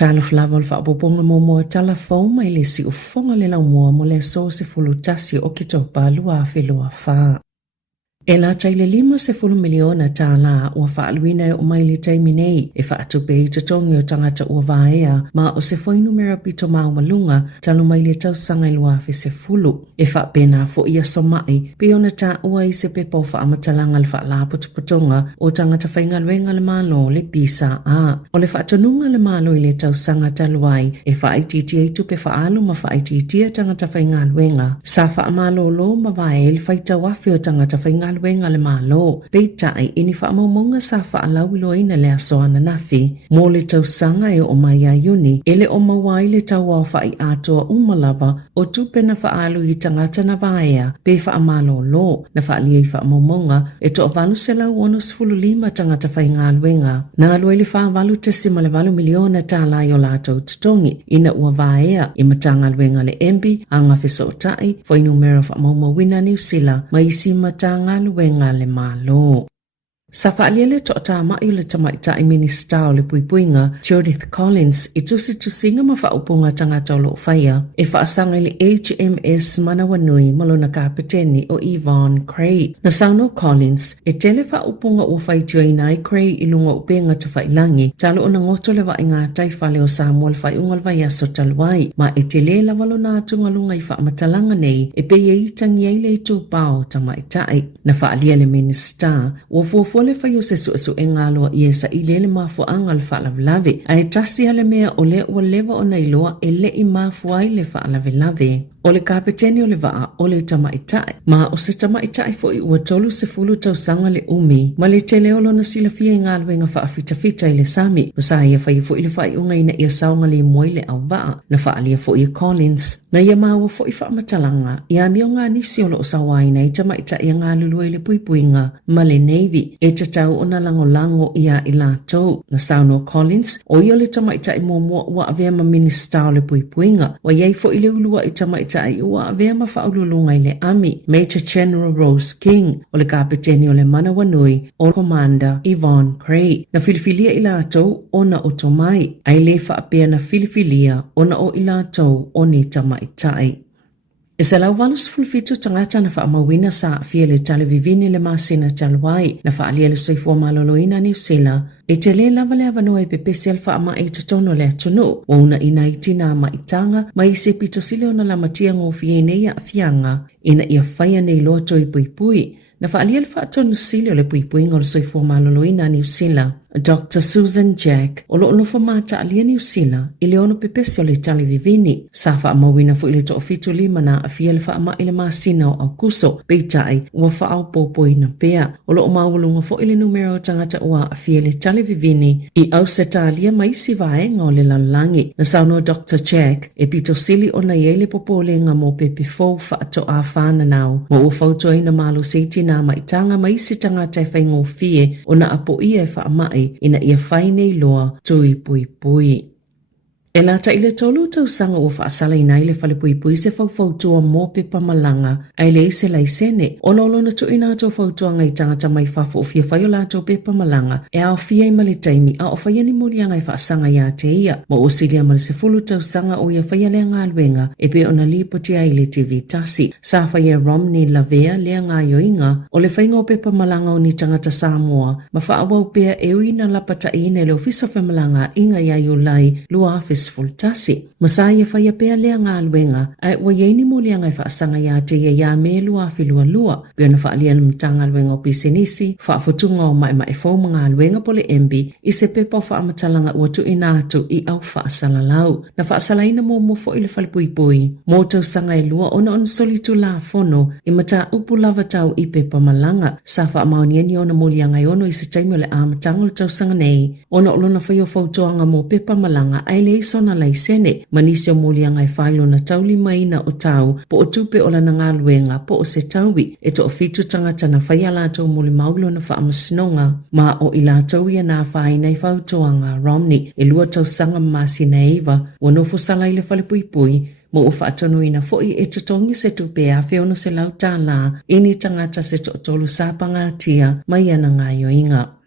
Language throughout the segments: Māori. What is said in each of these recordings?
Tala Fou le whaapoponga momoa Tala Fou mai le si ufonga le lau moa mo le so se fulu tasi o ki tō pālua a whelua whaa. E la taile 5 miliona tāla ua whaaluina e o mai le taimi nei e whaatupe i tatongi o tangata ua vaea ma o se foi numera pito malunga talu mai le tausanga i luafe se fulu. E whaapena fo ia somai pe ona ta ua i se pepo whaamatalanga le whaalaputuputonga o tangata whaingaluenga le malo le pisa a. O le whaatonunga le malo i le tausanga taluai e whaititia i tupe whaalu ma whaititia tangata whaingaluenga. Sa whaamalo lo ma vae le whaita wafi o tangata whaingaluenga wenga le malo peitai ini whaamamonga sa whaalauilo ina le asoana nafi mo le tausanga e o mai a yuni ele o mawai le taua whai atoa umalava o tupe na whaalu i tangata na vaea pe whaamalo lo na whaalia i whaamamonga e to avalu se lau ono 15 tangata whaingaluenga na alue le whaavalu te sima le 8 miliona tāla i o lato tutongi ina ua vaea i matangaluenga le embi anga whesotai foi numero whaamamawina New Zealand maisi matanga luenga le malo. Sa whaaliele to ata mai le tamaita i minista o le puipuinga Judith Collins i tusinga ma whaupunga tangata o lo whaia e whaasanga i le HMS Manawanui malona kapiteni o Yvonne Cray. Na sauno Collins e tele whaupunga o whaitio i nai Cray i lunga upenga ta whailangi talo o na ngoto le wainga taifale o Sāmoa le whaiunga le vaiaso taluai ma e tele la walona atunga lunga i whaamatalanga nei e pe i tangi ai le i tūpao tamaitai. Na whaaliele minista o fuafu le whai o se su e ngaloa i e sa i lele mafuanga le whaalavelawe a e tasi ale mea o le ua lewa o nailoa e le i mafuai le whaalavelawe. O le kapiteni o le waa o le tamaitai ma o se tamaitai fo i ua tolu se fulu tausanga le umi ma le tele olo na sila fia i ngaluenga whaafita i le sami masa ia whai fo i le whai unga ina ia saunga le moi le au waa na whaalia fo i Collins na ia maua fo i whaamatalanga ia mio ngā nisi o lo sawaina i tamaitai i ngalulu i le puipuinga ma le Navy e tatau o na lango ia i lātou na sauno Collins o i o le tamaitai mua ua avea ma minista o le puipuinga wa iei fo i le ulua i tamaitai tai ua avea ma whaululunga i le Army Major General Rose King o le kapiteni o le Manawanui o Commander Yvonne Cray na filifilia i lātou o na otomai ai le whaapea na filifilia o na o i lātou o ni tamaitai. E se lau walus fulfitu tangata na whaamawina sa fia le talevivini le masina taluai na whaalia le soifua maloloina New Zealand e te le lava le avanoa i pepesi al whaama e totono le atunu o una ina itina maitanga ma i se pito sile o na lamatia ngō fiene ia fianga ina ia whaia nei loto i puipui na whaalia le whaatonu sile o le puipui ngō le soifua maloloina New Zealand. Dr. Susan Jack o lo no mata alia New Zealand i le ono pepesi o le talevivini sa whaamawina fu i le to'ofitu 5 na afia le whaama i le masina o Aukuso peitai ua whaau popoi na pea o lo maulunga fu i le numero tangata ua afia le talevivini i au setalia maisi vaenga o le lalangi na sauno Dr. Jack e pito sili o na iele popolenga mo pepe fau whaato a whana nao mo ua fauto ina malo seiti na maitanga maisi tangata e whaingo fie o na apo ia e whaamai ina ia whainei loa tui pui pui. E lata ile tolu tausanga o whaasala ina ile whale pui pui se whautua mō pepa malanga ai le ise laisene o lolo na tu ina ato whautua ngai tangata mai whafo o fia whaio lato pepa malanga e au fia i mali taimi a o whaia ni muli angai whaasanga ia te ia ma o silia mali se fulu tausanga o ia whaia lea ngā luenga e pe ona lipoti ai le TV tasi sa whaia Romney lavea lea ngā yoinga o le whainga o pepa malanga o ni tangata Sāmoa ma whaawau pea e uina lapata ina le ofisa whamalanga inga ia yulai lua afis fultasi. Masaya whaia pea lea ngā luenga ai ua yeini mo lea ngai whaasanga ia te ia me lua whilua lua pia na whaalia na mtanga luenga o pisenisi whaafutunga o mai mai fau mga luenga pole embi i se pepa o whaamatalanga ua tu ina atu i au whaasala lau na whaasala ina mo fo ili whalipuipui mo tau sanga e lua ona on solitu la fono i mata upu lava tau i pepa malanga sa whaamaonieni ona mo lea ngai ono i se taimi o le amatanga o tau sanga nei ona olona whaio fautoanga mo pepa malanga ai le sona laisene manisio mulianga e whailo na tauli maina o tau po o tupe o lana ngā luenga po o se tauwi e to o fitu tangata na whaia lātou muli maulo na whaamasnonga ma o i lātou ia nā whaina i whautoanga Romney e lua tau sanga masi na eiva wanofo sala i le whalipuipui mo o whaatonuina foi e tutongi se tupe a whiono se lau tāla ini tangata se tolu sāpanga tia mai ana ngā yoinga.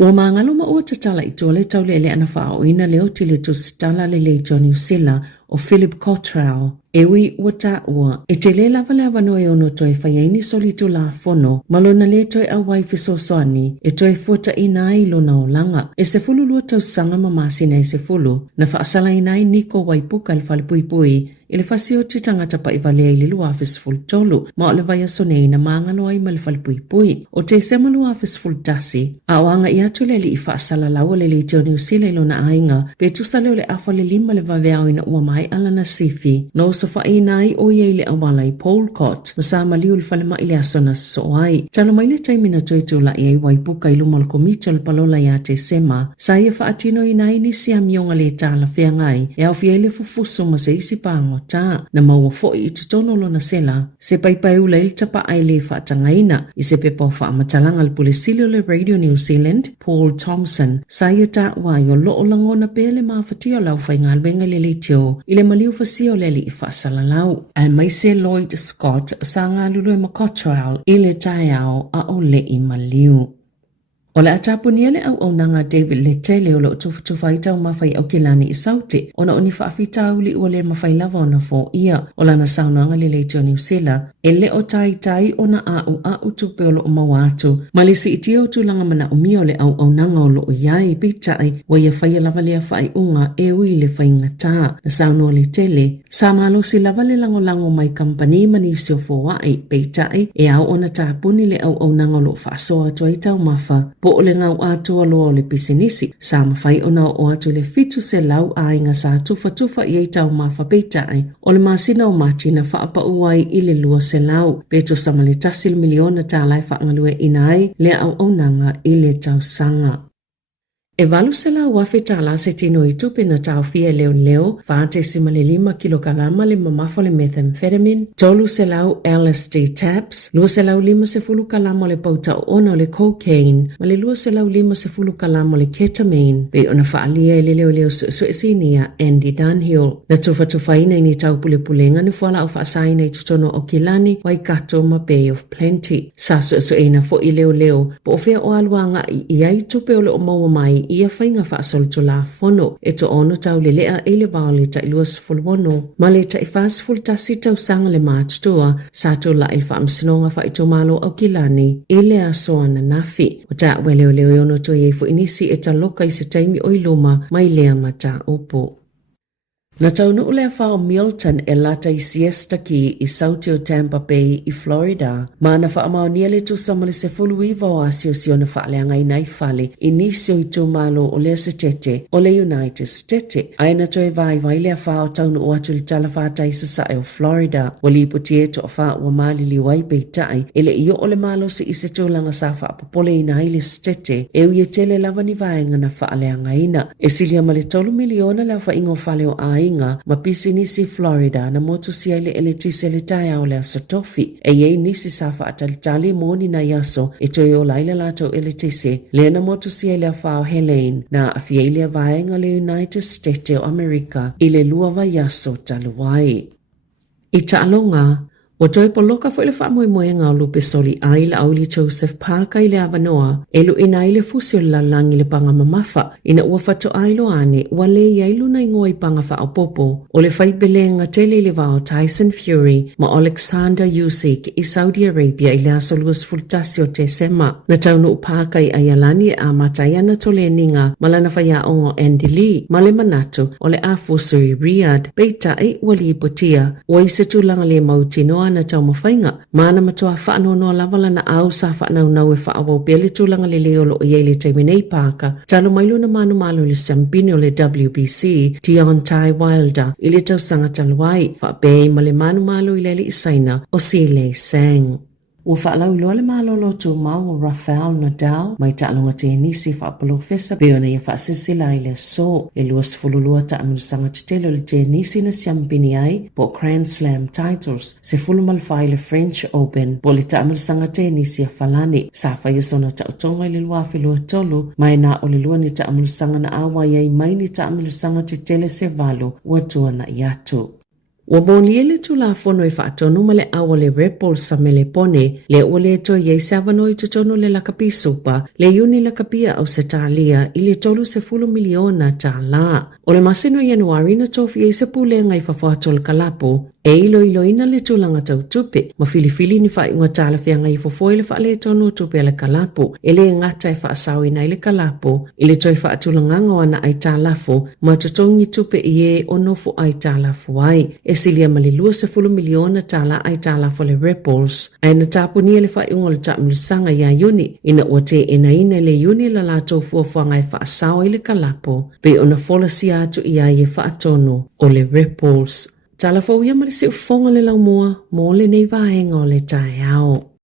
Ua mangalo ma ua tatala I tole tau le ana whaoina leo tile tu sitala le New Zealand o Philip Cottrell. Ewi ua ta ua, e te le lava le avanoe ono toe whaiaini soli tu la fono, malona le toe awai fisosoani, e toe fuata ina ilo na olanga, e se fulu lua tau sanga mamasina e se fulu, na whaasala ina I niko waipuka le fale pui pui, ele fasio te tangata pa ivalea ili lua fisful tolu, ma o le vai asonei na mangalo ai ma le fale pui pui, o te sema lua fisful tasi, a oanga I atu le li I whaasala laua le li teo New Zealand ilo na ainga, pe tu sale o le afa le lima le vaveao ina ua mai ala na sifi, no so whainai o iei le awala I Polcott, ma sa maliu le whale mai le asona so ai. Talo mai le taimina toitu la iei waipuka I lumal komita le palola ia te sema, sa ia whaatino ina ini si amionga le Tala Fou e au fiei le fufuso ma se isi pango ta, na maua foi I tutono lo na sela, se paipai ula il tapa ai le whaatangaina, I se pepa o whamatalanga le pulesilio le Radio New Zealand, Paul Thompson, sa ia ta wai o loo langona pele mawhatio lau whaingalwenga le litio, I le maliu fasio le li I whaasalalau. A mai se Lloyd Scott sa ngā lulu e Cottrell I le tae au a o le I maliu. O le atapunia le au nanga David le tele o le tufutufa I tau mawhai au kilani I saute, ona o ni whaafita uli ua le mawhai lava ona fo ia, o lana saunoanga le leitio New Zealand, e le o tai ona au tupe o lo o mawatu, malisi iti o tulanga mana umia o le au nanga o lo o iai pitai, wa ia whai lava lea whai unga e ui le whai ngata, na sauno le tele, sa malo si lava le lango mai kampani manisi o fo wai, pitai, e au ona tapuni le au nanga o lo whaasoa tua I tau mafa, po o le ngau atua loa o le pisinisi, sa mawhai ona o atu le fitu se lau a inga sa tufa I tau mawhapitai, o le masina o mati na whaapa uai I le lua se lau, peto samale tasil miliona tālai whaangalue inai le au nanga I le tau sanga. E valu se la wafi tala se tino I tupe na tau fia leo, whaate simale 5 kilokalama le mamafo le methamphetamine, tolu se lau LSD tabs, lua se lau 5 se fulu kalama le pauta o ono le cocaine, ma le lua se lau 5 se fulu kalama le ketamine, pe ona whaalia e leo su esinia Andy Dunhill. Na tufaina ini tau pulenga ni fuala au whaasaina I tutono o kilani wai kato ma Bay of Plenty. Sa su eina fo I leo, po ofea o aluanga I ai tupe o le o maua mai ia whainga whaasol to la fono, e to ono tau le lea e le vao le ta ilua sifulwono, ma le ta I whaasful tasi tau sanga le mātutua, sa to la il whaamsinonga wha I to malo au kilani, e le asoa na nafi. O ta ue leo ono to ye fo inisi e ta loka I se taimi o iluma, mai lea mata opo. Na taunu ule whao Milton e lata I siesta ki I sauti o Tampa Bay I Florida. Ma na wha amao niele tu samale se fulu iwa o asio sio na wha leanga I nai fale I nisio I tu malo o le se tete o le United States. Aina toi vai lea whao taunu o atu li tala whata I sasae o Florida. Wali putie to wha ua mali li wai peitai ele iyo o le malo se I se tūlanga sa wha apopole I na ile stete e ui e tele lava ni vaenga na wha leanga ina. E silia male tolu miliona la wha ingo fale o ai ma pisi nisi Florida na motu si ele tise le tae au le aso tofi. E yei nisi safa atalitali moni na yaso e toi o laila lato ele tise le na motu si ele a whao Helene na afiele a vaenga le United States o Amerika I le lua va yaso taluai. I ta'alonga, o toi poloka fo ile whaamoemoenga o lupe soli ai la auli Joseph Parker I le avanoa, elu ina ile fusio la langi le panga mamafa, ina ua fato ailo ane, ua le iailu na ingoa I panga wha popo, o le whaipelenga tele le vao Tyson Fury, ma Alexander Usyk I Saudi Arabia I le aso luas fultasi o te sema, na taunu Parker I ayalani a matayana tole ninga, malana whaya ongo Andy Lee, male manatu, o le afusu I Riyadh, beita I wali ipotia, o ise tulanga le mautinoa na tau mawhainga. Mana matua whaanono lavala na au sa whaanau e whaawau pele tūlanga le leo lo i eile taiminei pāka. Talo mailu na manu malo le sampini o le WBC, Deontay Wilder, I le tau sanga taluai, whaapei ma le manu malo I lele isaina o Sile Sang. Ua whaalau loa le malolo tu mau o Rafael Nadal, mai ta'alonga te nisi whaapalo fesa, peona ia whaasisila I le so, e lua sifululua ta amirusanga te telo le te nisi na siampini ai, po Grand Slam titles, se fulumalwhai le French Open, po le ta amirusanga te nisi a falani, sa whaiasona ta utonga I le lua whilua tolu, mai na o le lua ni ta amirusanga na awa iai mai ni ta amirusanga te tele se valo, ua tua na iatu. Ua moli le tula fono e whaatonu ma le awa le repol sa mele pone le ua le to ye savano i tutonu le lakapi supa le yuni lakapia au se talia i le tolu se fulu miliona ta la. O le masino Januari na tofi e se pule ngai whawhato le kalapo e ilo ina le tulanga tau tupe ma filifili ni wha inga tala fia ngai fofoi le wha le tonu tupe le kalapo e le ngata e wha asawi na i le kalapo i le toi wha atulanganga wana ai Tala Fou ma tutongi tupe i e onofu ai Tala Fou ai e silia malilua se fulu miliona tala ai Tala Fou le repols ai na tapu ni le wha inga le taamilisanga ya yuni ina ote ina le yuni la lato fuafua ngai wha asawi le kalapo pe ona fola si atu i ai e wha atonu o le repols. Tala Fou ia malisi ufonga le lau mua, mo le nei vahenga o le tae ao.